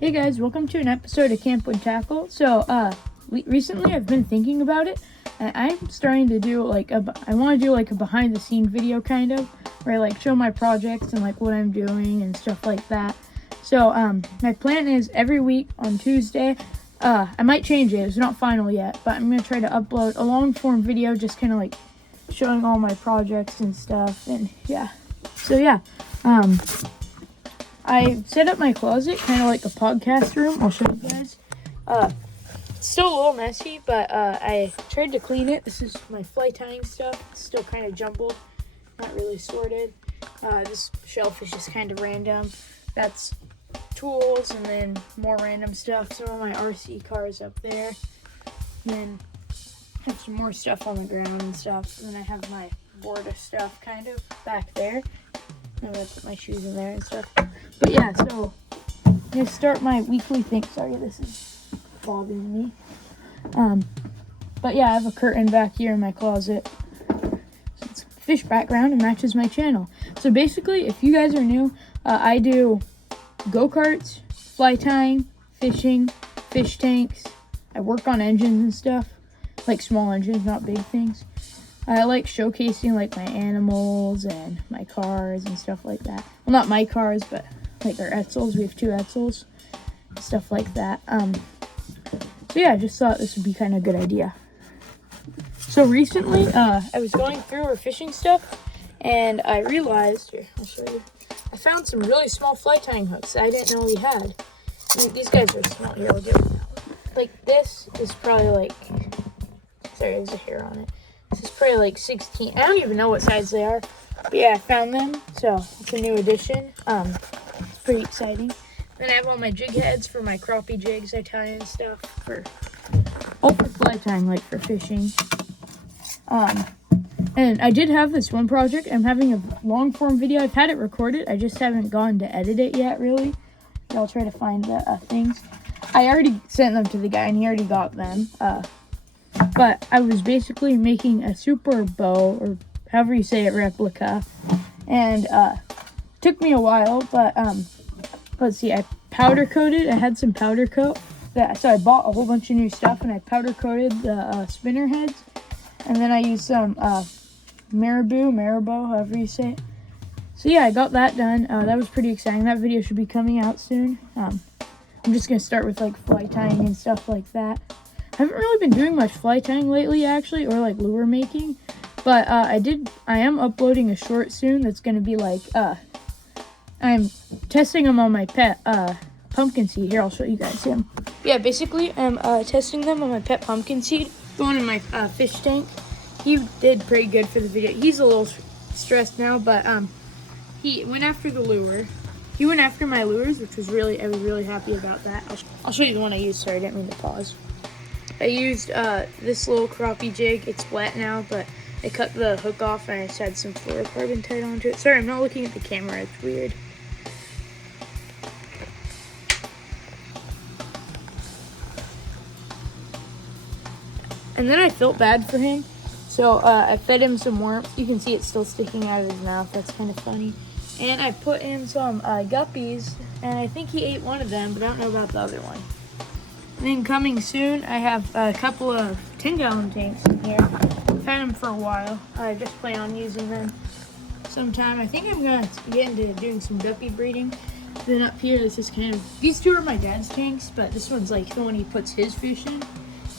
Hey guys, welcome to an episode of Camp Wood Tackle. So, recently I've been thinking about it, and I'm starting to do I want to do like a behind the scene video kind of, where I like show my projects and like what I'm doing and stuff like that. So, my plan is every week on Tuesday, I might change it, it's not final yet, but I'm going to try to upload a long form video just kind of like showing all my projects and stuff, and yeah. So yeah, I set up my closet kind of like a podcast room. I'll show you guys. It's still a little messy, but I tried to clean it. This is my fly tying stuff. It's still kind of jumbled, not really sorted. This shelf is just kind of random. That's tools and then more random stuff. Some of my RC cars up there. And then I have some more stuff on the ground and stuff. And then I have my Woode stuff kind of back there. I'm gonna put my shoes in there and stuff. But yeah, so I'm gonna start my weekly thing. Sorry, this is bothering me. But yeah, I have a curtain back here in my closet. So it's a fish background and matches my channel. So basically, if you guys are new, I do go-karts, fly tying, fishing, fish tanks. I work on engines and stuff, like small engines, not big things. I like showcasing like my animals and my cars and stuff like that. Well, not my cars, but like our Etzels. We have 2 Etzels, stuff like that. So yeah, I just thought this would be kind of a good idea. So recently, I was going through our fishing stuff, and I realized, here, I'll show you. I found some really small fly tying hooks that I didn't know we had. These guys are small. Here, I'll get them out. Like this is probably like, sorry, there's a hair on it. This is probably like 16. I don't even know what size they are. But yeah, I found them. So it's a new addition. It's pretty exciting. Then I have all my jig heads for my crappie jigs I tie and stuff for fly tying, like for fishing. And I did have this one project. I'm having a long form video. I've had it recorded. I just haven't gone to edit it yet, really. I'll try to find the things. I already sent them to the guy and he already got them. But I was basically making a super bow, or however you say it, replica. And took me a while, but let's see, I powder coated. I had some powder coat. So I bought a whole bunch of new stuff and I powder coated the spinner heads. And then I used some Marabou, however you say it. So yeah, I got that done. That was pretty exciting. That video should be coming out soon. I'm just going to start with like fly tying and stuff like that. I haven't really been doing much fly tying lately, actually, or like lure making. But I am uploading a short soon that's going to be like, I'm testing them on my pet pumpkin seed. Here, I'll show you guys him. Yeah, basically, I'm testing them on my pet pumpkin seed. Going in my fish tank. He did pretty good for the video. He's a little stressed now, but he went after the lure. He went after my lures, which was I was really happy about that. I'll show you the one I used. Sorry, I didn't mean to pause. I used this little crappie jig. It's wet now, but I cut the hook off and I just had some fluorocarbon tied onto it. Sorry, I'm not looking at the camera. It's weird. And then I felt bad for him, so I fed him some worms. You can see it's still sticking out of his mouth. That's kind of funny. And I put in some guppies, and I think he ate one of them, but I don't know about the other one. And then coming soon, I have a couple of 10-gallon tanks in here. I've had them for a while. I just plan on using them sometime. I think I'm going to get into doing some guppy breeding. Then up here, this is kind of, these 2 are my dad's tanks, but this one's like the one he puts his fish in.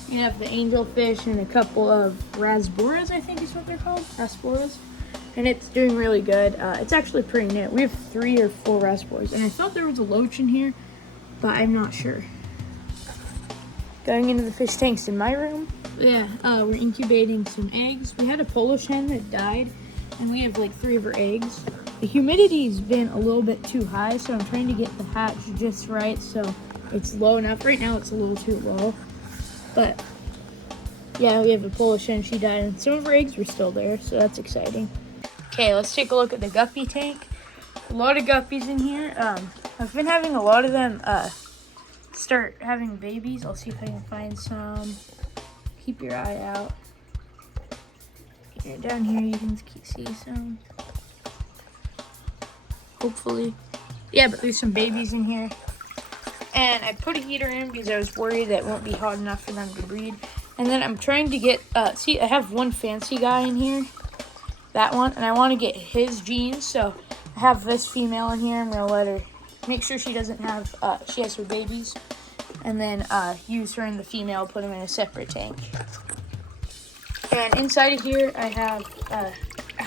You have the angelfish and a couple of rasboras, I think is what they're called, rasboras. And it's doing really good. It's actually pretty new. We have 3 or 4 rasboras, and I thought there was a loach in here, but I'm not sure. Going into the fish tanks in my room. Yeah, we're incubating some eggs. We had a Polish hen that died, and we have like 3 of her eggs. The humidity's been a little bit too high, so I'm trying to get the hatch just right so it's low enough. Right now it's a little too low. But yeah, we have a Polish hen. She died, and some of her eggs were still there, so that's exciting. Okay, let's take a look at the guppy tank. A lot of guppies in here. I've been having a lot of them start having babies. I'll see if I can find some. Keep your eye out. Here, down here you can see some. Hopefully. Yeah, but there's some babies in here. And I put a heater in because I was worried that it won't be hot enough for them to breed. And then I'm trying to get, see, I have one fancy guy in here, that one, and I want to get his genes. So I have this female in here. I'm going to let her, make sure she doesn't have, she has her babies. And then use her and the female, put them in a separate tank. And inside of here, I have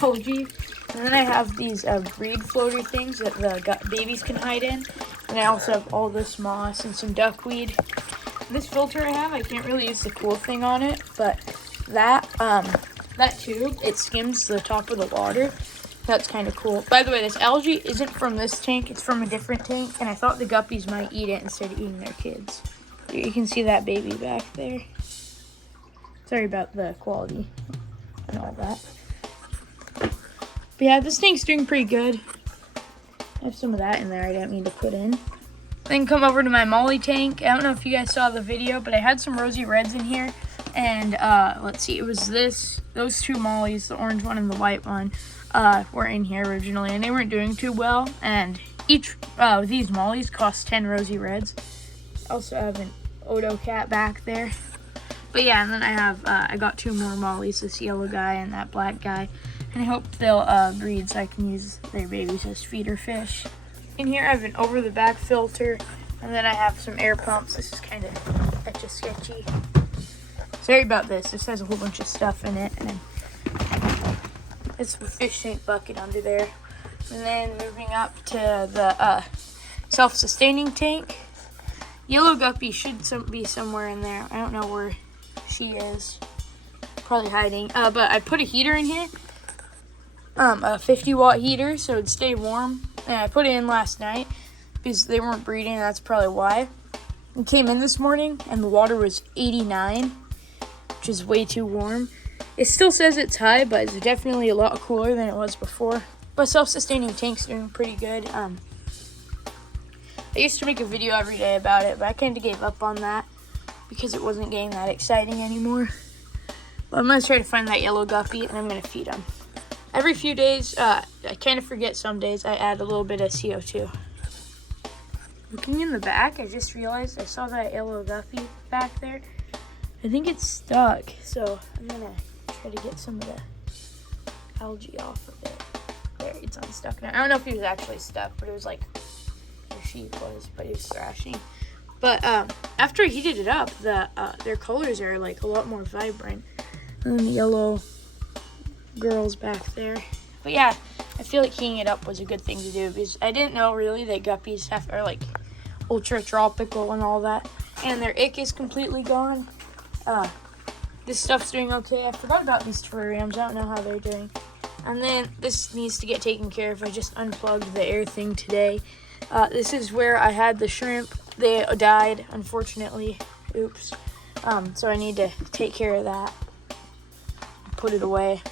algae. And then I have these breed floater things that the babies can hide in. And I also have all this moss and some duckweed. This filter I have, I can't really use the cool thing on it, but that tube, it skims the top of the water. That's kind of cool. By the way, this algae isn't from this tank, it's from a different tank, and I thought the guppies might eat it instead of eating their kids. You can see that baby back there. Sorry about the quality and all that. But yeah, this tank's doing pretty good. I have some of that in there I didn't mean to put in. Then come over to my molly tank. I don't know if you guys saw the video, but I had some rosy reds in here. And let's see, it was those two mollies, the orange one and the white one, were in here originally, and they weren't doing too well. And each of these mollies cost 10 rosy reds. Also have an Odo cat back there. But yeah, and then I have, I got 2 more mollies, this yellow guy and that black guy. And I hope they'll breed so I can use their babies as feeder fish. In here I have an over the back filter, and then I have some air pumps. This is kind of etch-a-sketchy. Sorry about this. This has a whole bunch of stuff in it, and it's a fish tank bucket under there. And then moving up to the self-sustaining tank. Yellow guppy should be somewhere in there. I don't know where she is. Probably hiding. But I put a heater in here. A 50-watt heater so it'd stay warm. And I put it in last night because they weren't breeding. That's probably why. I came in this morning and the water was 89, which is way too warm. It still says it's high, but it's definitely a lot cooler than it was before. But self-sustaining tank's doing pretty good. I used to make a video every day about it, but I kind of gave up on that because it wasn't getting that exciting anymore. But I'm going to try to find that yellow guppy, and I'm going to feed him. Every few days, I kind of forget some days, I add a little bit of CO2. Looking in the back, I just realized I saw that yellow guppy back there. I think it's stuck, so I'm going to try to get some of the algae off of it. There, it's unstuck now. I don't know if he was actually stuck, but it was like where she was, but he was thrashing. But after I heated it up, their colors are like a lot more vibrant than the yellow girls back there. But yeah, I feel like heating it up was a good thing to do because I didn't know really that guppies are like ultra tropical and all that, and their ick is completely gone. This stuff's doing okay. I forgot about these terrariums. I don't know how they're doing. And then this needs to get taken care of. I just unplugged the air thing today. This is where I had the shrimp. They died, unfortunately. Oops. So I need to take care of that. Put it away.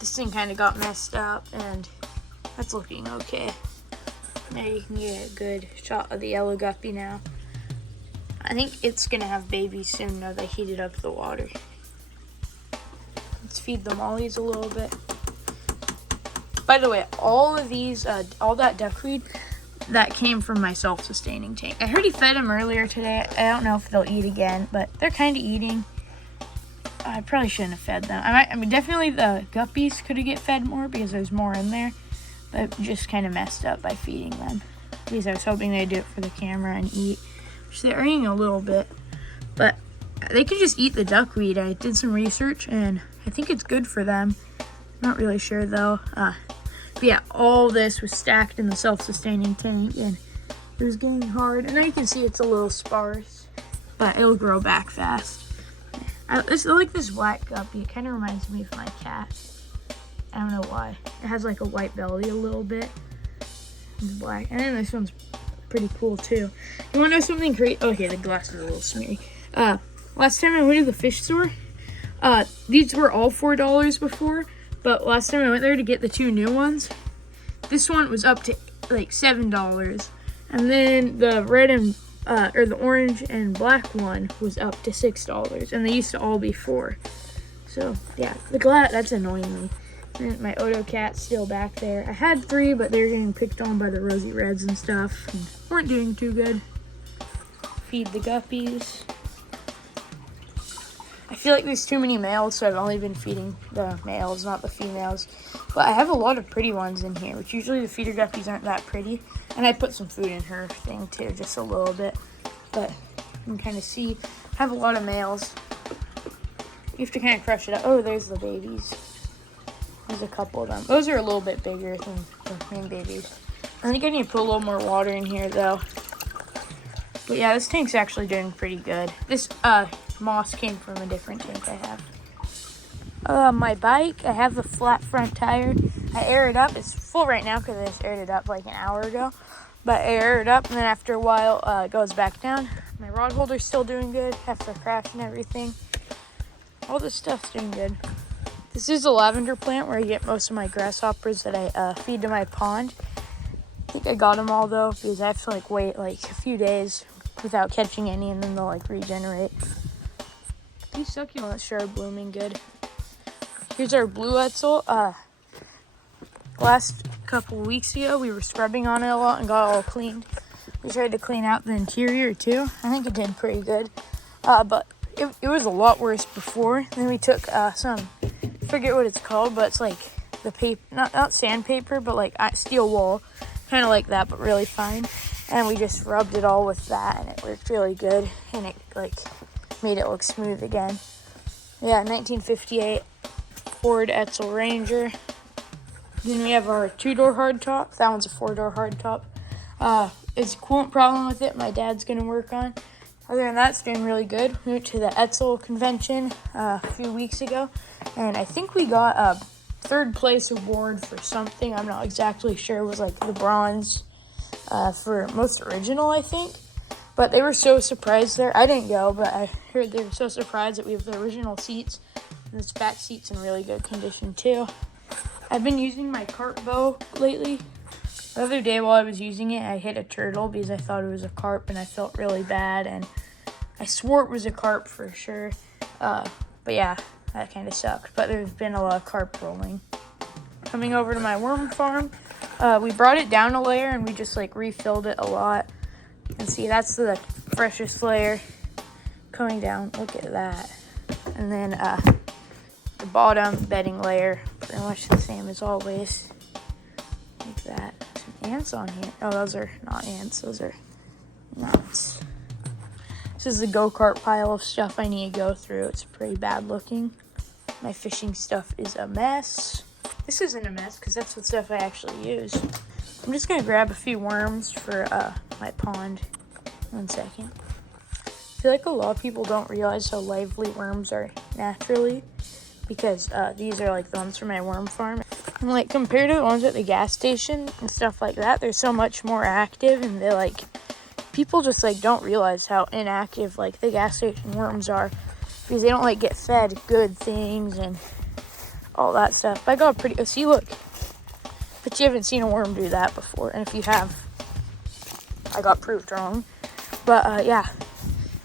This thing kind of got messed up, and that's looking okay. Now you can get a good shot of the yellow guppy now. I think it's going to have babies soon now they heated up the water. Let's feed the mollies a little bit. By the way, all of these, all that duckweed, that came from my self-sustaining tank. I heard he fed them earlier today. I don't know if they'll eat again, but they're kind of eating. I probably shouldn't have fed them. I mean, definitely the guppies could have get fed more because there's more in there, but just kind of messed up by feeding them because I was hoping they'd do it for the camera and eat, which they're eating a little bit, but they can just eat the duckweed. I did some research and I think it's good for them. Not really sure though. But yeah, all this was stacked in the self-sustaining tank and it was getting hard. And now you can see it's a little sparse, but it'll grow back fast. I like this black guppy. It kind of reminds me of my cat. I don't know why. It has like a white belly a little bit. It's black. And then this one's pretty cool too. You want to know something great? Okay, the glass is a little smeary. Last time I went to the fish store, these were all $4 before, but last time I went there to get the 2 new ones, this one was up to like $7. And then the red and or the orange and black one was up to $6, and they used to all be $4. So yeah, the glass, that's annoying me. And my Odo cat's still back there. I had 3, but they're getting picked on by the rosy reds and stuff, and weren't doing too good. feed the guppies. I feel like there's too many males, so I've only been feeding the males, not the females. But I have a lot of pretty ones in here, which usually the feeder guppies aren't that pretty. And I put some food in her thing too, just a little bit. But you can kind of see, I have a lot of males. You have to kind of crush it up. Oh, there's the babies. There's a couple of them. Those are a little bit bigger than the main babies. I think I need to put a little more water in here though. But yeah, this tank's actually doing pretty good. This moss came from a different tank I have. My bike, I have a flat front tire. I air it up. It's full right now because I just aired it up like an hour ago. But I air it up, and then after a while, it goes back down. My rod holder's still doing good. Have the crash and everything. All this stuff's doing good. This is a lavender plant where I get most of my grasshoppers that I feed to my pond. I think I got them all though because I have to like wait like a few days without catching any, and then they'll like regenerate. These succulents sure are blooming good. Here's our blue Etzel. Last couple weeks ago, we were scrubbing on it a lot and got it all cleaned. We tried to clean out the interior too. I think it did pretty good. But it was a lot worse before. Then we took some, I forget what it's called, but it's like the paper, not sandpaper, but like steel wool, kind of like that, but really fine. And we just rubbed it all with that, and it worked really good. And it like made it look smooth again. Yeah, 1958 Ford Etzel Ranger. Then we have our 2-door hardtop. That one's a 4-door hardtop. It's a coolant problem with it my dad's going to work on. Other than that, it's doing really good. We went to the Etzel convention a few weeks ago, and I think we got a 3rd place award for something. I'm not exactly sure. It was like the bronze for most original, I think. But they were so surprised there. I didn't go, but I heard they were so surprised that we have the original seats. And this back seat's in really good condition too. I've been using my carp bow lately. The other day while I was using it, I hit a turtle because I thought it was a carp and I felt really bad. And I swore it was a carp for sure. But yeah, that kind of sucked. But there's been a lot of carp rolling. Coming over to my worm farm, we brought it down a layer and we just like refilled it a lot. And see, that's the freshest layer coming down. Look at that. And then the bottom bedding layer, pretty much the same as always. Like that. Some ants on here. Oh, those are not ants. Those are nuts. This is the go-kart pile of stuff I need to go through. It's pretty bad looking. My fishing stuff is a mess. This isn't a mess because that's the stuff I actually use. I'm just going to grab a few worms for my pond. 1 second. I feel like a lot of people don't realize how lively worms are naturally because these are like the ones from my worm farm. And like compared to the ones at the gas station and stuff like that, they're so much more active, and they're like, people just like don't realize how inactive like the gas station worms are because they don't like get fed good things and all that stuff. But I got a pretty, see look. But you haven't seen a worm do that before. And if you have, I got proved wrong. But yeah,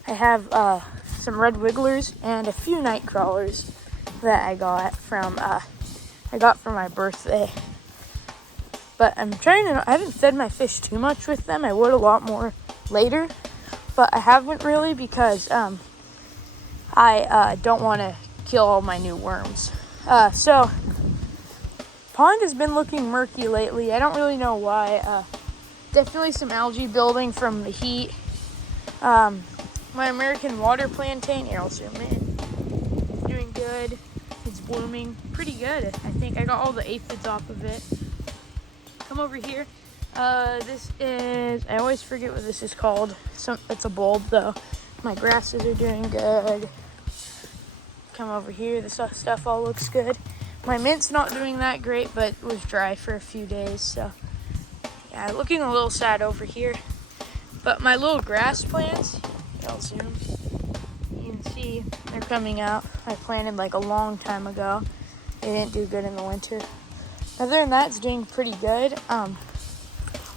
I have some red wigglers and a few night crawlers that I got from my birthday. But I'm trying to, I haven't fed my fish too much with them. I would a lot more later. But I haven't really because I don't want to kill all my new worms. So pond has been looking murky lately. I don't really know why. Definitely some algae building from the heat. My American water plantain, here I'll zoom in, doing good. It's blooming pretty good. I think I got all the aphids off of it. Come over here. This is, I always forget what this is called. It's a bulb though. My grasses are doing good. Come over here. This stuff all looks good. My mint's not doing that great, but it was dry for a few days, so yeah, looking a little sad over here. But my little grass plants, I'll zoom. You can see they're coming out. I planted like a long time ago. They didn't do good in the winter. Other than that, it's doing pretty good.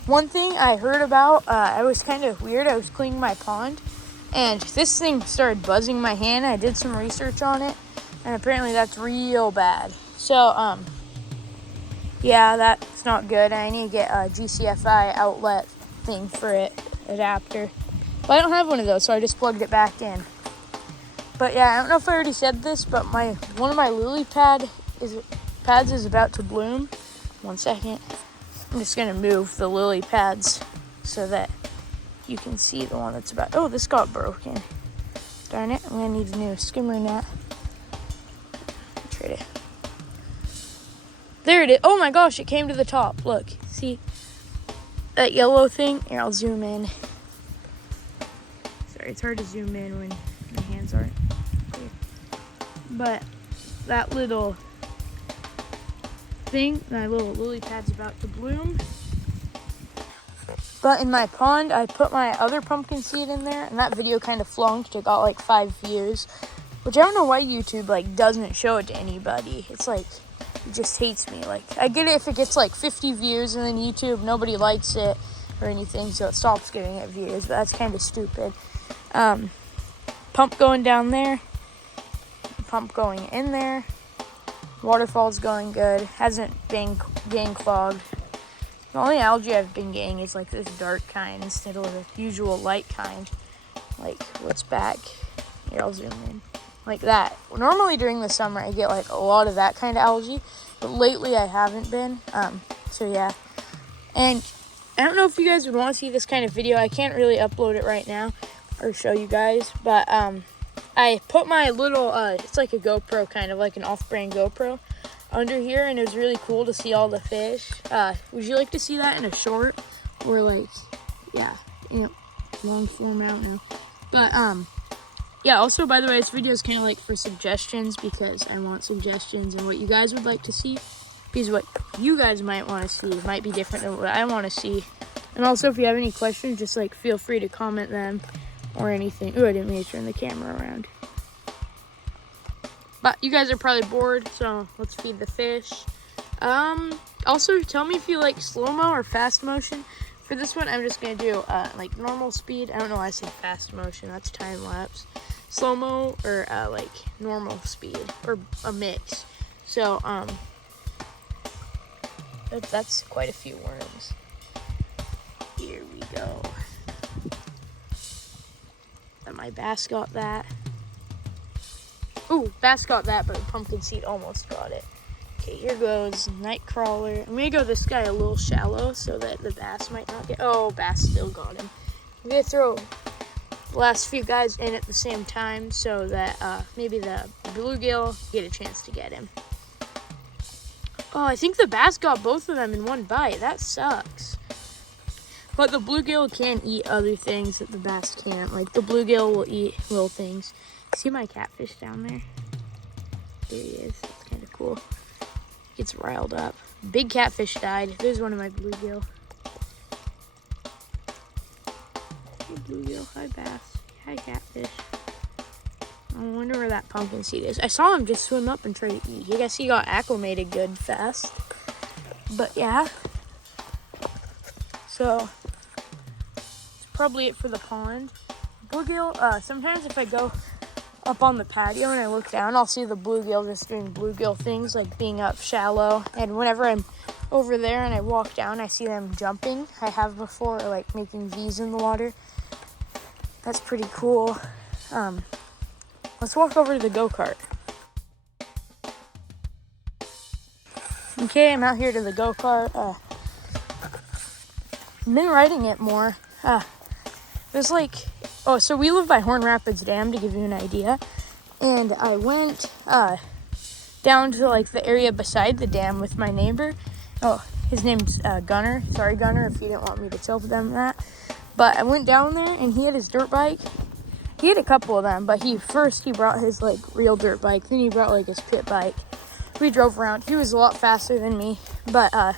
One thing I heard about, I was kind of weird. I was cleaning my pond, and this thing started buzzing my hand. I did some research on it, and apparently that's real bad. So, yeah, that's not good. I need to get a GCFI outlet thing for it, adapter. But I don't have one of those, so I just plugged it back in. But yeah, I don't know if I already said this, but one of my lily pads is about to bloom. 1 second. I'm just gonna move the lily pads so that you can see the one that's about. Oh, this got broken. Darn it! I'm gonna need a new skimmer net. Trade it. There it is. Oh my gosh! It came to the top. Look, see that yellow thing? Here, I'll zoom in. Sorry, it's hard to zoom in when my hands aren't clear. But that little thing, that little lily pad's about to bloom. But in my pond, I put my other pumpkin seed in there, and that video kind of flunked. It got like 5 views, which I don't know why YouTube like doesn't show it to anybody. It's like, it just hates me. Like, I get it if it gets like 50 views and then YouTube, nobody likes it or anything, so it stops giving it views, but that's kind of stupid. Pump going down there, pump going in there. Waterfall's going good. Hasn't been getting clogged. The only algae I've been getting is like this dark kind instead of the usual light kind. Like what's back. Here, I'll zoom in. Like that. Normally during the summer I get like a lot of that kind of algae, but lately I haven't been. So yeah. And I don't know if you guys would want to see this kind of video. I can't really upload it right now or show you guys, but I put my little, it's like a GoPro, kind of like an off-brand GoPro, under here, and it was really cool to see all the fish. Would you like to see that in a short? Or like, yeah, long form, I don't know. But, yeah, also, by the way, this video is kind of like for suggestions, because I want suggestions and what you guys would like to see. Because what you guys might want to see might be different than what I want to see. And also, if you have any questions, just like feel free to comment them. Or anything. Ooh, I didn't mean to turn the camera around. But you guys are probably bored, so let's feed the fish. Also, tell me if you like slow-mo or fast motion. For this one, I'm just going to do like normal speed. I don't know why I said fast motion. That's time-lapse. Slow-mo or like normal speed. Or a mix. So, that's quite a few worms. Here we go. My bass got that. Ooh, bass got that, but pumpkin seed almost got it. Okay, here goes Nightcrawler. I'm gonna go this guy a little shallow so that the bass might not get. Oh, bass still got him. I'm gonna throw the last few guys in at the same time so that maybe the bluegill get a chance to get him. Oh, I think the bass got both of them in one bite. That sucks. But the bluegill can eat other things that the bass can't. Like, the bluegill will eat little things. See my catfish down there? There he is. That's kind of cool. Gets riled up. Big catfish died. There's one of my bluegill. Hey, bluegill. Hi, bass. Hi, catfish. I wonder where that pumpkin seed is. I saw him just swim up and try to eat. I guess he got acclimated good fast. But, yeah. So, that's probably it for the pond. Bluegill, sometimes if I go up on the patio and I look down, I'll see the bluegill just doing bluegill things, like being up shallow. And whenever I'm over there and I walk down, I see them jumping. I have before, like making V's in the water. That's pretty cool. Let's walk over to the go-kart. Okay, I'm out here to the go-kart. I've been riding it more. There's like, so we live by Horn Rapids Dam, to give you an idea. And I went down to like the area beside the dam with my neighbor. Oh, his name's Gunner. Sorry, Gunner, if you didn't want me to tell them that. But I went down there and he had his dirt bike. He had a couple of them, but he brought his like real dirt bike. Then he brought like his pit bike. We drove around. He was a lot faster than me, but I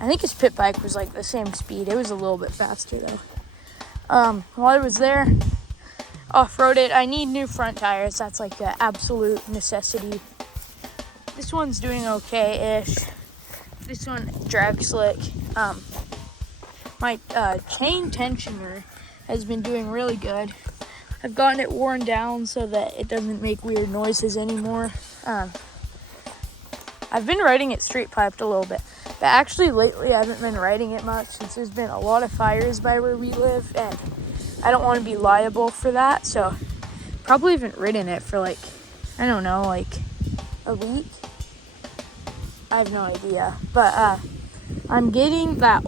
think his pit bike was like the same speed. It was a little bit faster though. While I was there, off-roaded, I need new front tires. That's like an absolute necessity. This one's doing okay-ish. This one drag slick. My chain tensioner has been doing really good. I've gotten it worn down so that it doesn't make weird noises anymore. I've been riding it straight piped a little bit, but actually lately I haven't been riding it much since there's been a lot of fires by where we live, and I don't want to be liable for that. So probably haven't ridden it for like, I don't know, like a week. I have no idea. But I'm getting that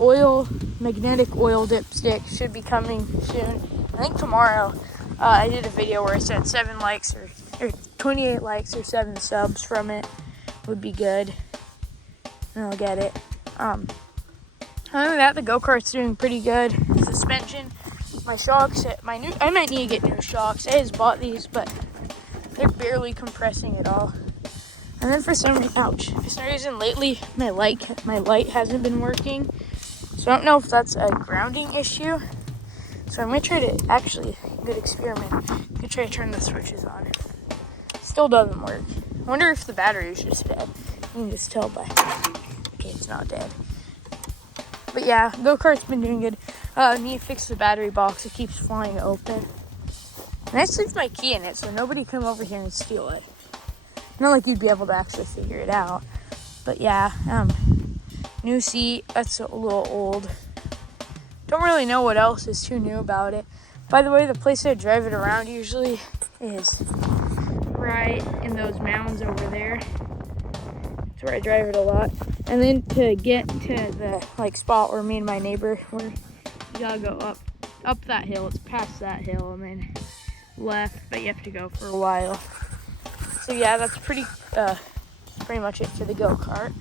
magnetic oil dipstick. Should be coming soon. I think tomorrow. I did a video where I said 7 likes or 28 likes or 7 subs from it would be good. And I'll get it. Other than that, the go-kart's doing pretty good. Suspension, my shocks, I might need to get new shocks. I just bought these, but they're barely compressing at all. And then for some reason lately, my light hasn't been working. So I don't know if that's a grounding issue. So I'm going to try to, actually, good experiment. I'm going to try to turn the switches on. Still doesn't work. I wonder if the battery is just dead. You can just tell by, okay, it's not dead. But yeah, go-kart's been doing good. I need to fix the battery box. It keeps flying open. And I just leave my key in it, so nobody come over here and steal it. Not like you'd be able to actually figure it out. But yeah, new seat. That's a little old. Don't really know what else is too new about it. By the way, the place I drive it around usually is right in those mounds over there. That's where I drive it a lot. And then to get to the spot where me and my neighbor were, you gotta go up that hill. It's past that hill and then left, but you have to go for a while. So yeah, that's pretty much it for the go-kart.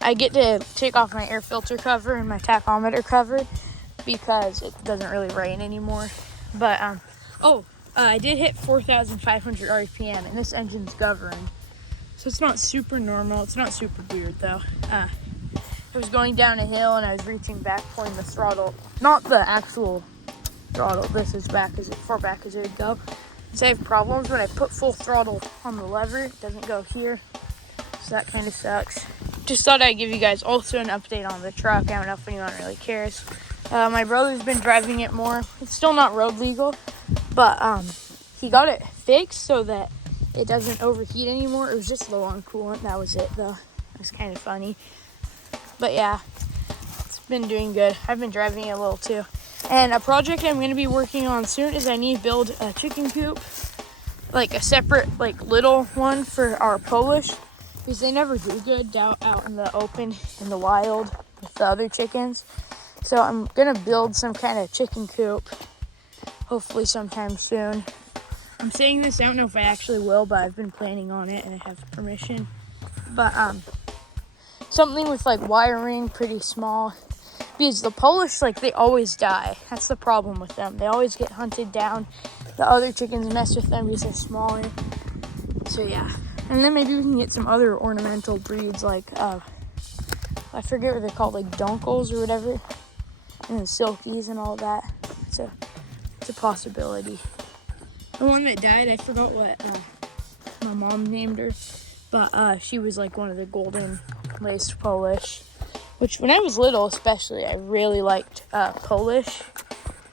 I get to take off my air filter cover and my tachometer cover because it doesn't really rain anymore. But I did hit 4,500 RPM and this engine's governed. So it's not super normal. It's not super weird though. It was going down a hill and I was reaching back, pulling the throttle. Not the actual throttle. This is far back as it would go. So I have problems when I put full throttle on the lever. It doesn't go here. So that kind of sucks. Just thought I'd give you guys also an update on the truck. I don't know if anyone really cares. My brother's been driving it more. It's still not road legal, but he got it fixed so that it doesn't overheat anymore. It was just low on coolant. That was it, though. It was kind of funny. But yeah, it's been doing good. I've been driving it a little too. And a project I'm going to be working on soon is I need to build a chicken coop, like a separate, little one for our Polish, because they never do good out in the open, in the wild, with the other chickens. So I'm going to build some kind of chicken coop, hopefully sometime soon. I'm saying this, I don't know if I actually will, but I've been planning on it and I have permission. But something with wiring, pretty small. Because the Polish, they always die. That's the problem with them. They always get hunted down. The other chickens mess with them because they're smaller. So yeah. And then maybe we can get some other ornamental breeds I forget what they're called, donkles or whatever. And the silkies and all that. It's a possibility. The one that died, I forgot what my mom named her. But she was one of the golden laced Polish. Which, when I was little especially, I really liked Polish.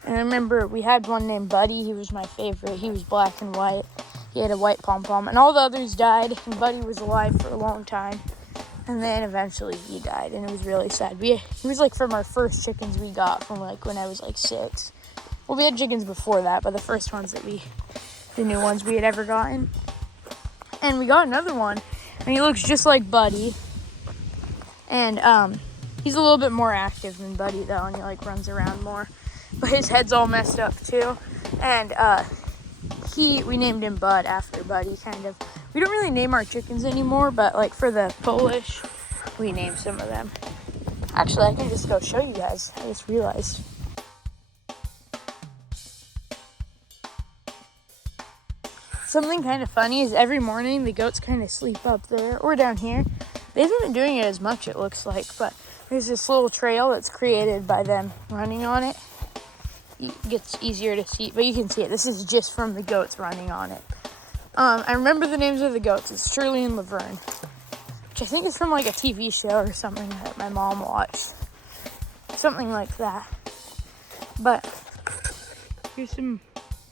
And I remember we had one named Buddy. He was my favorite. He was black and white. He had a white pom-pom. And all the others died. And Buddy was alive for a long time. And then eventually he died. And it was really sad. He was from our first chickens we got from when I was 6. Well, we had chickens before that. But the first ones the new ones we had ever gotten. And we got another one. And he looks just like Buddy. And he's a little bit more active than Buddy, though, and he runs around more. But his head's all messed up too. And we named him Bud after Buddy, kind of. We don't really name our chickens anymore, but for the Polish, we named some of them. Actually, I can just go show you guys. I just realized. Something kind of funny is every morning the goats kind of sleep up there or down here. They haven't been doing it as much, it looks like, but there's this little trail that's created by them running on it. It gets easier to see, but you can see it. This is just from the goats running on it. I remember the names of the goats. It's Shirley and Laverne, which I think is from a TV show or something that my mom watched. Something like that. But here's some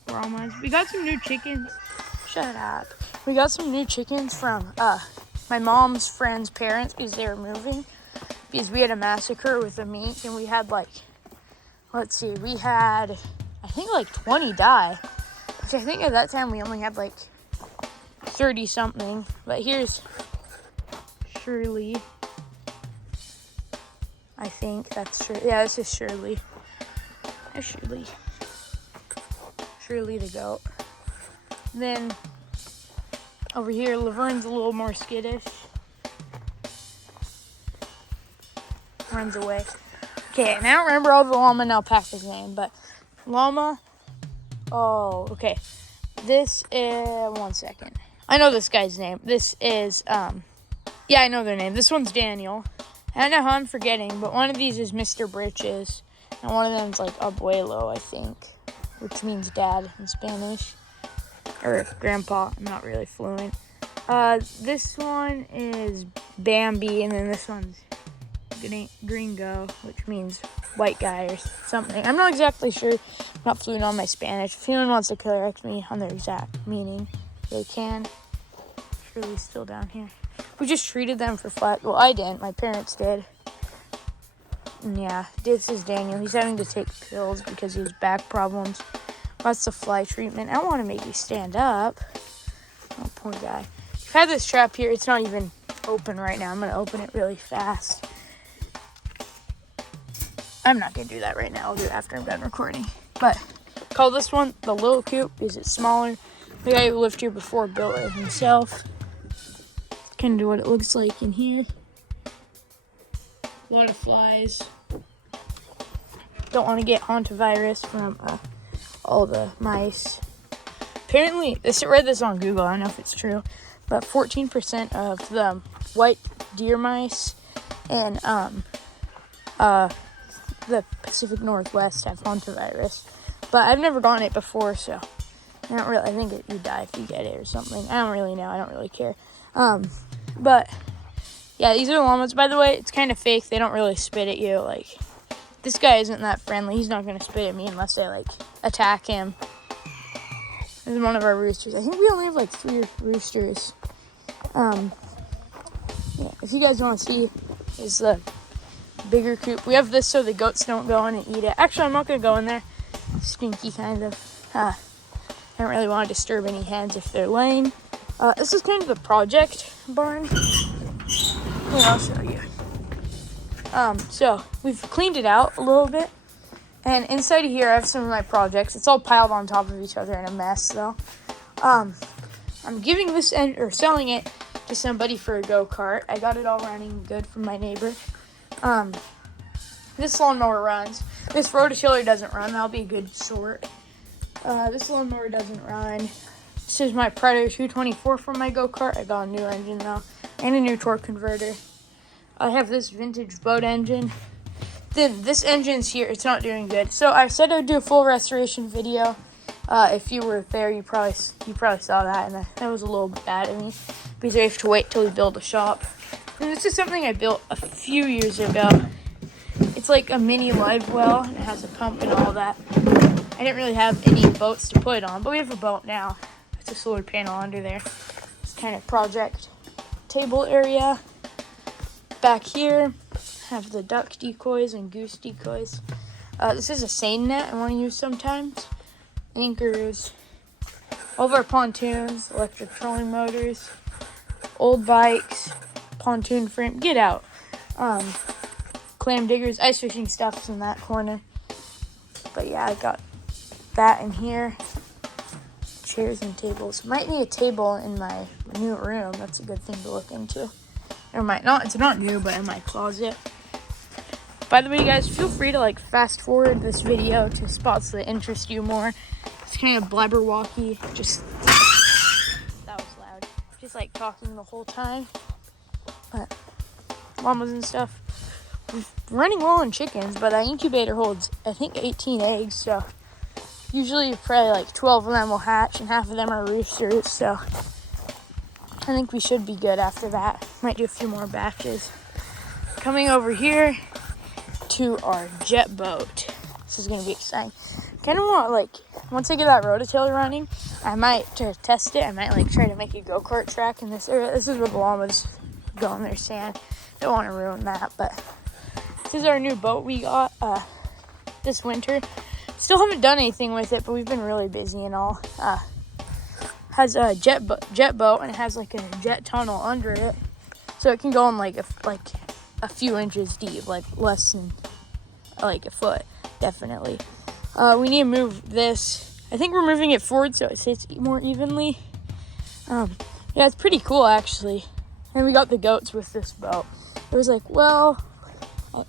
Brahmas. We got some new chickens. Shut up. We got some new chickens from my mom's friend's parents because they were moving. Because we had a massacre with the meat and we had I think think like 20 die. Which I think at that time we only had like 30 something. But here's Shirley. I think that's Shirley. Yeah, this is Shirley. There's Shirley. Shirley the goat. Then over here, Laverne's a little more skittish. Runs away. Okay, and I don't remember all the llama and alpaca's name, but llama. Oh, okay. This is 1 second. I know this guy's name. This is yeah, I know their name. This one's Daniel. I don't know how I'm forgetting, but one of these is Mr. Britches, and one of them's like Abuelo, I think, which means dad in Spanish, or grandpa. I'm not really fluent. This one is Bambi, and then this one's Gringo, which means white guy or something. I'm not exactly sure. I'm not fluent on my Spanish. If anyone wants to correct me on their exact meaning, they can. Shirley's still down here. We just treated them for flat. Well, I didn't. My parents did. And yeah, this is Daniel. He's having to take pills because he has back problems. That's the fly treatment. I don't want to make you stand up. Oh, poor guy. I've had this trap here. It's not even open right now. I'm going to open it really fast. I'm not going to do that right now. I'll do it after I'm done recording. But call this one the little coop because it's smaller. The guy who lived here before built it himself. Kind of what it looks like in here. A lot of flies. Don't want to get hantavirus from all the mice. Apparently, I read this on Google. I don't know if it's true, but 14% of the white deer mice and the Pacific Northwest have hantavirus. But I've never gotten it before, so I think you die if you get it or something. I don't really know. I don't really care. But yeah, these are the llamas. By the way, it's kind of fake. They don't really spit at you. Like, this guy isn't that friendly. He's not going to spit at me unless I, like, attack him. This is one of our roosters. I think we only have, like, 3 roosters. Yeah, if you guys want to see, is the bigger coop. We have this so the goats don't go in and eat it. Actually, I'm not going to go in there. Stinky, kind of. I don't really want to disturb any hens if they're laying. This is kind of the project barn. Here, I'll show you. So we've cleaned it out a little bit, and inside of here I have some of my projects. It's all piled on top of each other in a mess, though. I'm giving this or selling it to somebody for a go-kart. I got it all running good from my neighbor. This lawnmower runs. This rototiller doesn't run. That'll be a good sort. This lawnmower doesn't run. This is my Predator 224 from my go-kart. I got a new engine now and a new torque converter. I have this vintage boat engine. Then this engine's here. It's not doing good. So I said I'd do a full restoration video. If you were there, you probably saw that, and that was a little bad of me because I have to wait till we build a shop. And this is something I built a few years ago. It's like a mini live well, and it has a pump and all that. I didn't really have any boats to put it on, but we have a boat now. It's a solar panel under there. It's kind of project table area. Back here, have the duck decoys and goose decoys. This is a seine net I want to use sometimes. Anchors. All of our pontoons, electric trolling motors, old bikes, pontoon frame. Get out. Clam diggers, ice fishing stuff's in that corner. But yeah, I got that in here. Chairs and tables. Might need a table in my new room. That's a good thing to look into. Or might not. It's not new, but in my closet. By the way, you guys, feel free to like fast forward this video to spots that interest you more. It's kind of blabberwalky. Just that was loud. Just like talking the whole time. But llamas and stuff. We're running low on chickens, but that incubator holds, I think, 18 eggs. So usually probably like 12 of them will hatch, and half of them are roosters. So I think we should be good after that. Might do a few more batches. Coming over here to our jet boat. This is going to be exciting. Kind of want, like, once I get that rototiller running, I might, to test it, I might, like, try to make a go-kart track in this area. This is where the llamas go in their sand. Don't want to ruin that, but this is our new boat we got this winter. Still haven't done anything with it, but we've been really busy and all. Has a jet boat, and it has like a jet tunnel under it, so it can go in like a few inches deep, like less than like a foot, definitely. We need to move this. I think we're moving it forward so it sits more evenly. Yeah, it's pretty cool actually. And we got the goats with this boat. It was like, well,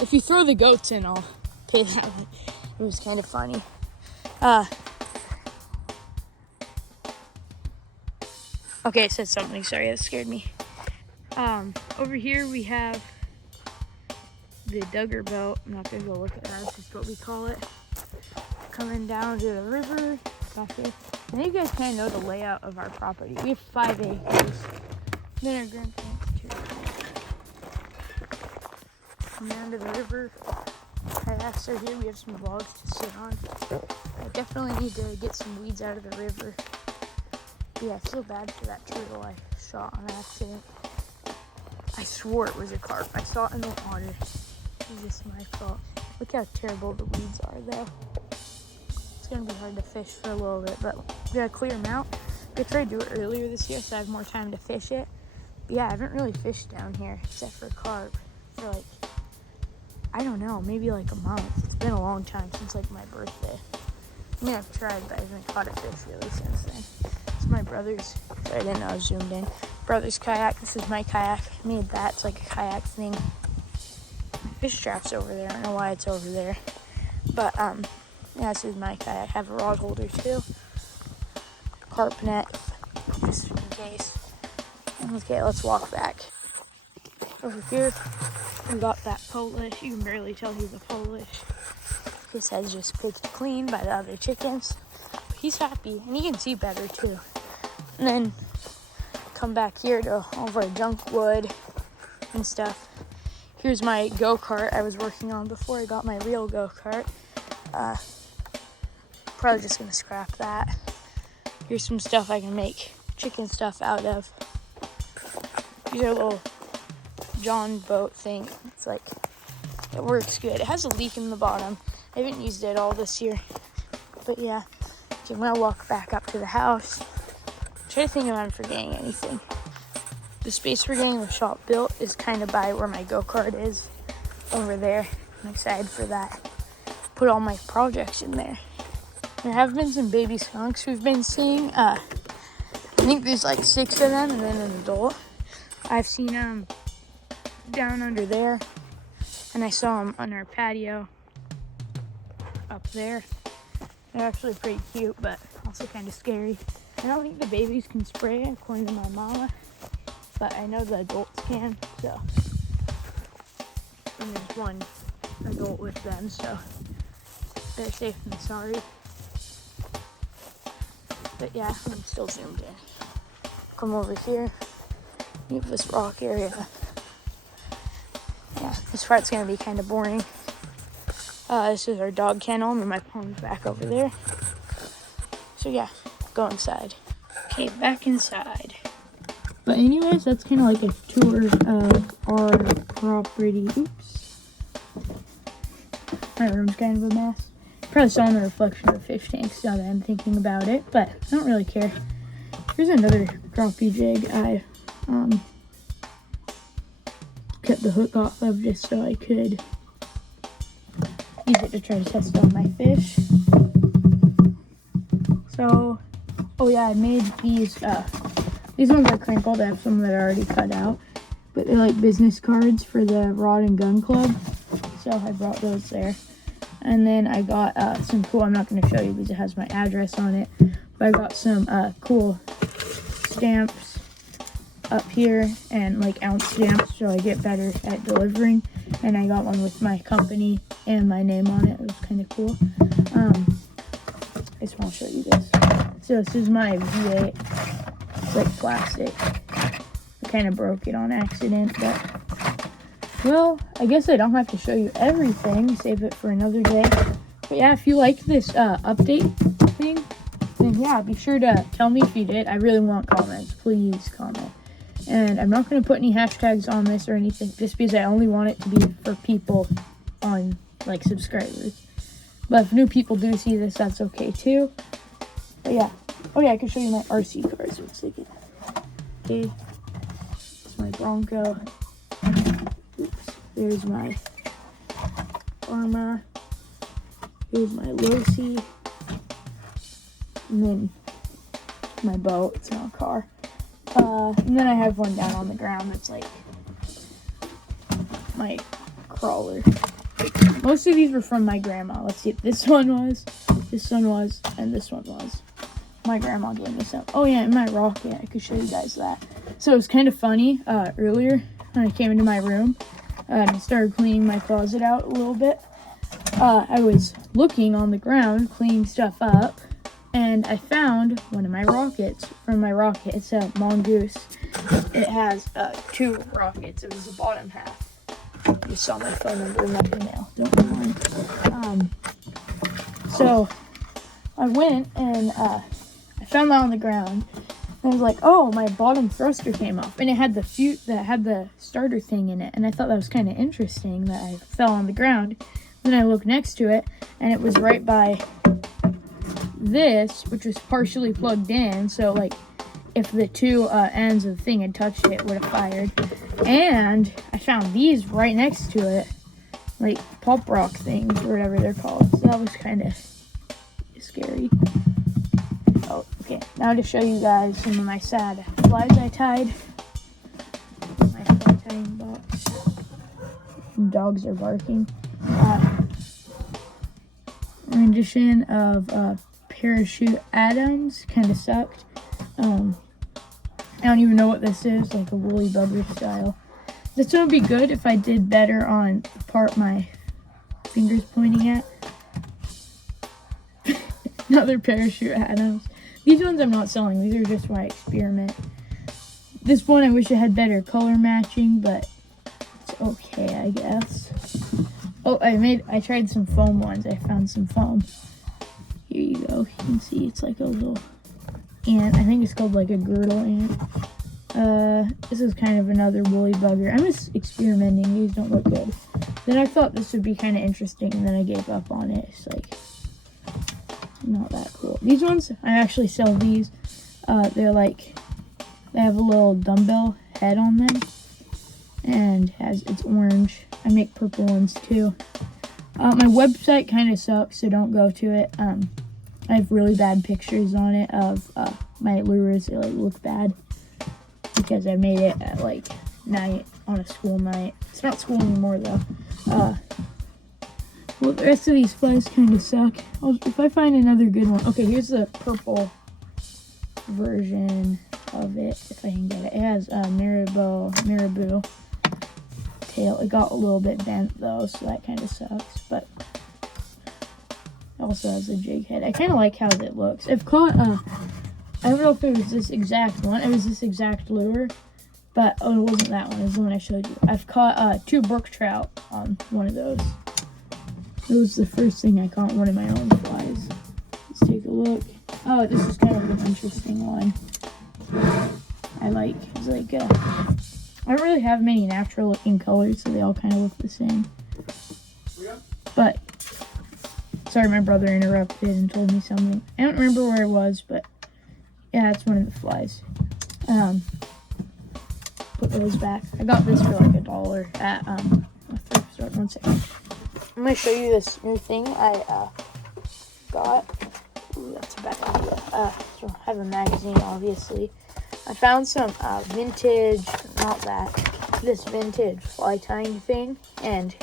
if you throw the goats in, I'll pay that. It was kind of funny. Okay, it said something. Sorry, that scared me. Over here we have the Duggar boat. I'm not gonna go look at that. That's just what we call it. Coming down to the river. Back here. I think you guys kind of know the layout of our property. We have 5 acres. Then our grandparents too. Come down to the river. Kayaks are here. We have some logs to sit on. I definitely need to get some weeds out of the river. Yeah, I feel bad for that turtle I shot on accident. I swore it was a carp. I saw it in the water. It was just my fault. Look how terrible the weeds are, though. It's going to be hard to fish for a little bit, but we gotta clear them out. I tried to do it earlier this year, so I have more time to fish it. But yeah, I haven't really fished down here, except for carp, for like, I don't know, maybe like a month. It's been a long time since like my birthday. I mean, I've tried, but I haven't caught a fish really since then. It's my brother's, sorry, I didn't know I was zoomed in. Brother's kayak. This is my kayak. I made that. It's like a kayak thing. Fish trap's over there. I don't know why it's over there. But, yeah, this is my kayak. I have a rod holder, too. Carp net, just in case. Okay, let's walk back. Over here, we got that Polish. You can barely tell he's a Polish. His head's just picked clean by the other chickens. But he's happy, and he can see better, too. And then come back here to all of our junk wood and stuff. Here's my go-kart I was working on before I got my real go-kart. Probably just gonna scrap that. Here's some stuff I can make chicken stuff out of. These are a little John boat thing. It's like, it works good. It has a leak in the bottom. I haven't used it all this year. But yeah, okay, I'm gonna walk back up to the house. Try to think if I'm forgetting anything. The space we're getting the shop built is kind of by where my go-kart is, over there. I'm excited for that. Put all my projects in there. There have been some baby skunks we've been seeing. I think there's like 6 of them and then an adult. I've seen them down under there, and I saw them on our patio up there. They're actually pretty cute, but also kind of scary. I don't think the babies can spray, according to my mama, but I know the adults can, so. And there's one adult with them, so they're safe and sorry. But yeah, I'm still zoomed in. Come over here, leave this rock area. Yeah, this part's gonna be kind of boring. This is our dog kennel, and my pond's back over there. So yeah, go inside. Okay, back inside. But anyways, that's kind of like a tour of our property. Oops. My room's kind of a mess. Probably saw in the reflection of the fish tanks now that I'm thinking about it, but I don't really care. Here's another crappie jig I cut the hook off of just so I could use it to try to test on my fish. So, oh yeah, I made these ones are crinkled. I have some that are already cut out, but they're like business cards for the Rod and Gun Club, so I brought those there. And then I got some cool, I'm not going to show you because it has my address on it, but I got some cool stamps up here, and like ounce stamps, so I get better at delivering. And I got one with my company and my name on it. It was kind of cool. I just want to show you this. So this is my V8. It's like plastic. I kind of broke it on accident, but well, I guess I don't have to show you everything. Save it for another day. But yeah, if you like this update thing, then yeah, be sure to tell me if you did. I really want comments. Please comment. And I'm not going to put any hashtags on this or anything, just because I only want it to be for people on, like, subscribers. But if new people do see this, that's okay too. But yeah. Oh yeah, I can show you my RC cars. One second. Okay. It's my Bronco. Oops. There's my Arma. Here's my Losi. And then my boat. It's not a car. And then I have one down on the ground that's like my crawler. Most of these were from my grandma. Let's see if this one was, and this one was. My grandma gave me some. Oh yeah, and my rocket. I could show you guys that. So it was kind of funny earlier when I came into my room and started cleaning my closet out a little bit. I was looking on the ground, cleaning stuff up, and I found one of my rockets from my rocket. It's a Mongoose. It has 2 rockets. It was the bottom half. You saw my phone number in my email. Don't mind. So I went and I found that on the ground. I was like, oh, my bottom thruster came off, and it had the starter thing in it, and I thought that was kind of interesting that I fell on the ground. Then I looked next to it, and it was right by this, which was partially plugged in, so like if the 2 ends of the thing had touched it, it would have fired. And I found these right next to it, like pop rock things or whatever they're called. So that was kind of scary. Oh, okay. Now to show you guys some of my sad flies I tied. My fly tying box. Dogs are barking. Rendition of Parachute Adams. Kind of sucked. I don't even know what this is, like a woolly bugger style. This one would be good if I did better on the part my finger's pointing at. Another Parachute Adams. These ones I'm not selling. These are just my experiment. This one I wish it had better color matching, but it's okay, I guess. Oh, I tried some foam ones. I found some foam. Here you go. You can see it's like a little ant. I think it's called like a girdle ant. This is kind of another woolly bugger. I'm just experimenting. These don't look good. Then I thought this would be kind of interesting, and then I gave up on it. It's like not that cool. These ones, I actually sell these. They're like, they have a little dumbbell head on them, and it's orange. I make purple ones too. My website kind of sucks, so don't go to it. I have really bad pictures on it of my lures. They like look bad because I made it at like night on a school night. It's not school anymore though. Well, the rest of these flies kind of suck. If I find another good one. Okay, here's the purple version of it, if I can get it. It has a marabou tail. It got a little bit bent though, so that kind of sucks, but it also has a jig head. I kind of like how it looks. I've caught, I don't know if it was this exact one. It was this exact lure, but it wasn't that one. It was the one I showed you. I've caught 2 brook trout on one of those. It was the first thing I caught, one of my own flies. Let's take a look. Oh, this is kind of an interesting one. It's like, I don't really have many natural looking colors, so they all kind of look the same. But, sorry, my brother interrupted and told me something. I don't remember where it was, but yeah, it's one of the flies. Put those back. I got this for like $1 at a thrift store. One second. I'm gonna show you this new thing I got. Ooh, that's a bad idea. So I have a magazine, obviously. I found some vintage, this vintage fly tying thing, and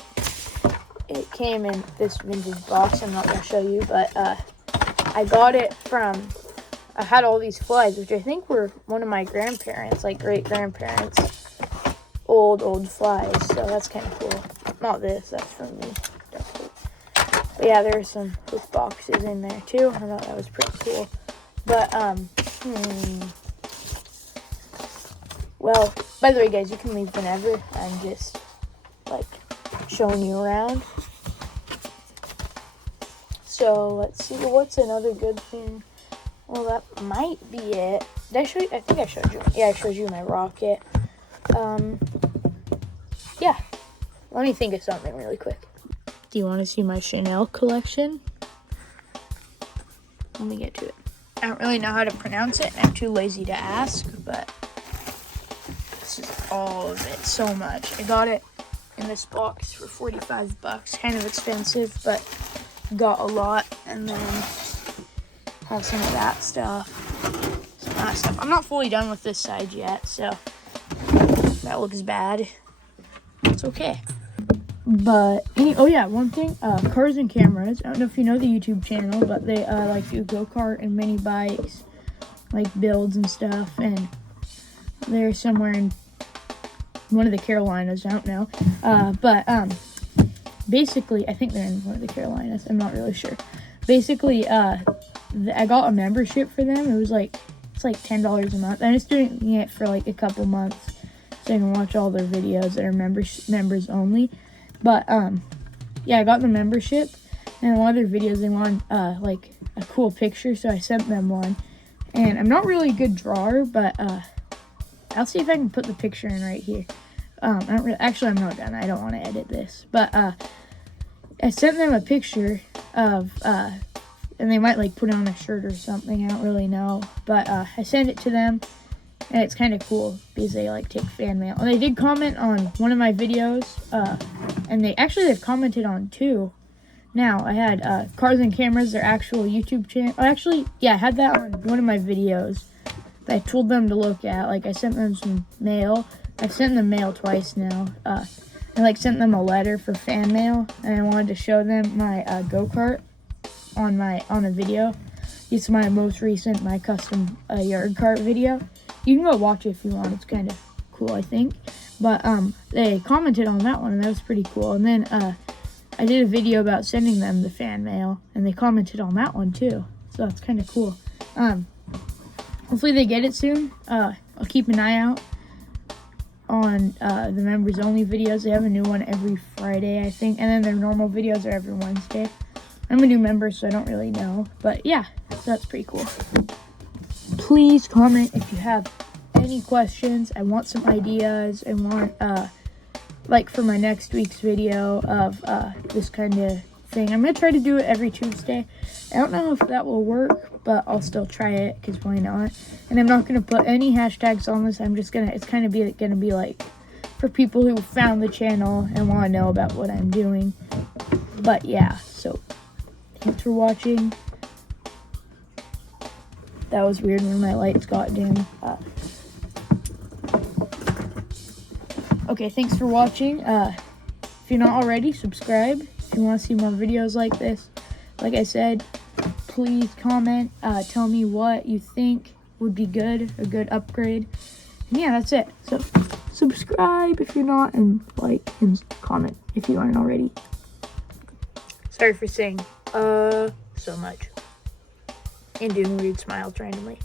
it came in this vintage box. I'm not gonna show you, but I got it from, I had all these flies, which I think were one of my grandparents, like great-grandparents, old flies, so that's kind of cool. Not this, that's from me. But yeah, there are some hook boxes in there too. I thought that was pretty cool. But, well, by the way, guys, you can leave whenever. I'm just, like, showing you around. So, let's see. What's another good thing? Well, that might be it. Did I show you? I think I showed you. Yeah, I showed you my rocket. Yeah. Let me think of something really quick. Do you want to see my Chanel collection? let me get to it. I don't really know how to pronounce it. I'm too lazy to ask, but this is all of it, so much. I got it in this box for 45 bucks. Kind of expensive, but got a lot. And then have some of that stuff. Some of that stuff. I'm not fully done with this side yet, so that looks bad. It's okay. But, oh yeah, one thing, Cars and Cameras. I don't know if you know the YouTube channel, but they like do go-kart and mini bikes, like builds and stuff. And they're somewhere in one of the Carolinas, I don't know. But basically, I think they're in one of the Carolinas. I'm not really sure. Basically, I got a membership for them. It's like $10 a month. I'm just doing it for like a couple months so I can watch all their videos that are members only. But yeah, I got the membership, and in one of their videos they want like a cool picture, so I sent them one. And I'm not really a good drawer, but I'll see if I can put the picture in right here. Actually, I'm not done. I don't want to edit this, but I sent them a picture of and they might like put it on a shirt or something. I don't really know, but I sent it to them. And it's kind of cool because they like take fan mail. And they did comment on one of my videos. And they've commented on two. Now, I had Cars and Cameras, their actual YouTube channel. Actually, yeah, I had that on one of my videos that I told them to look at. Like, I sent them some mail. I've sent them mail twice now. I like sent them a letter for fan mail. And I wanted to show them my go-kart on a video. It's my most recent, my custom yard cart video. You can go watch it if you want. It's kind of cool, I think. But they commented on that one, and that was pretty cool. And then I did a video about sending them the fan mail, and they commented on that one too. So that's kind of cool. Hopefully they get it soon. I'll keep an eye out on the members only videos. They have a new one every Friday, I think. And then their normal videos are every Wednesday. I'm a new member, so I don't really know. But yeah, so that's pretty cool. Please comment if you have any questions. I want some ideas. I want, like for my next week's video of this kind of thing. I'm going to try to do it every Tuesday. I don't know if that will work, but I'll still try it because why not? And I'm not going to put any hashtags on this. I'm just going to, it's kind of going to be like for people who found the channel and want to know about what I'm doing. But yeah, so thanks for watching. That was weird when my lights got dim. Okay, thanks for watching. If you're not already, subscribe. If you want to see more videos like this, like I said, please comment. Tell me what you think would be good, a good upgrade. And yeah, that's it. So subscribe if you're not, and like and comment if you aren't already. Sorry for saying so much and doing weird smiles randomly.